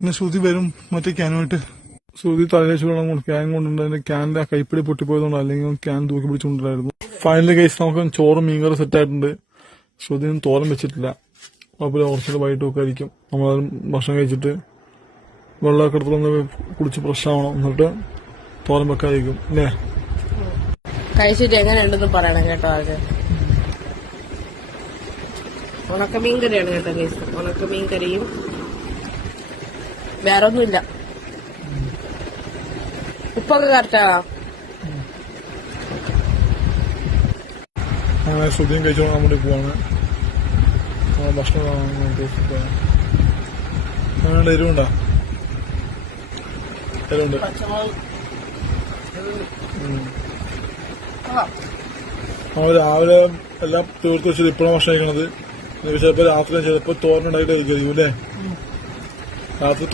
പിന്നെ ശ്രുതി വരും മറ്റേ ക്യാനുമായിട്ട്. ശ്രുതി തലയിച്ചു വെള്ളം ക്യാൻ കൊണ്ടുണ്ട്. അതിന്റെ ക്യാനിന്റെ ആ കൈപ്പിടി പൊട്ടിപ്പോയതുകൊണ്ട് അല്ലെങ്കിൽ ക്യാൻ തൂക്കി പിടിച്ചുകൊണ്ടിരായിരുന്നു. ഫൈനൽ കേസ് നമുക്ക് ചോറും മീൻകറി സെറ്റ് ആയിട്ടുണ്ട്. ശ്രുതിയൊന്നും തോരൻ വെച്ചിട്ടില്ല. അപ്പോൾ കുറച്ചുകൂടെ വൈകിട്ടൊക്കെ ആയിരിക്കും. നമ്മൾ ഭക്ഷണം കഴിച്ചിട്ട് വെള്ളമൊക്കെ എടുത്തൊന്ന് കുടിച്ച് ഫ്രഷ് ആവണം. എന്നിട്ട് തോരൻ വെക്കാതിരിക്കും അല്ലേ? കഴിച്ചിട്ട് എങ്ങനെയുണ്ടെന്ന് പറയണം കേട്ടോ. അത് ഉണക്കമീൻ കറിയാണ് കേട്ടോ കേസ്. ഉണക്കമീൻ കറിയും വേറെ ഒന്നുമില്ല. ഉപ്പൊക്കെ കറക്റ്റാണോ? അങ്ങനെ ശ്രുതിയും കഴിച്ചോളാൻ വേണ്ടി പോവാണ്. ഭക്ഷണം അങ്ങനെ എരിവുണ്ടോ? എരിവുണ്ട്. രാവിലെ എല്ലാം തീർത്ത് വെച്ചത് ഇപ്പോഴാണ് ഭക്ഷണം കഴിക്കണത്. ചിലപ്പോ രാത്രി ചിലപ്പോ തോരനുണ്ടായിട്ട് കഴിക്കും അല്ലേ? രാത്രി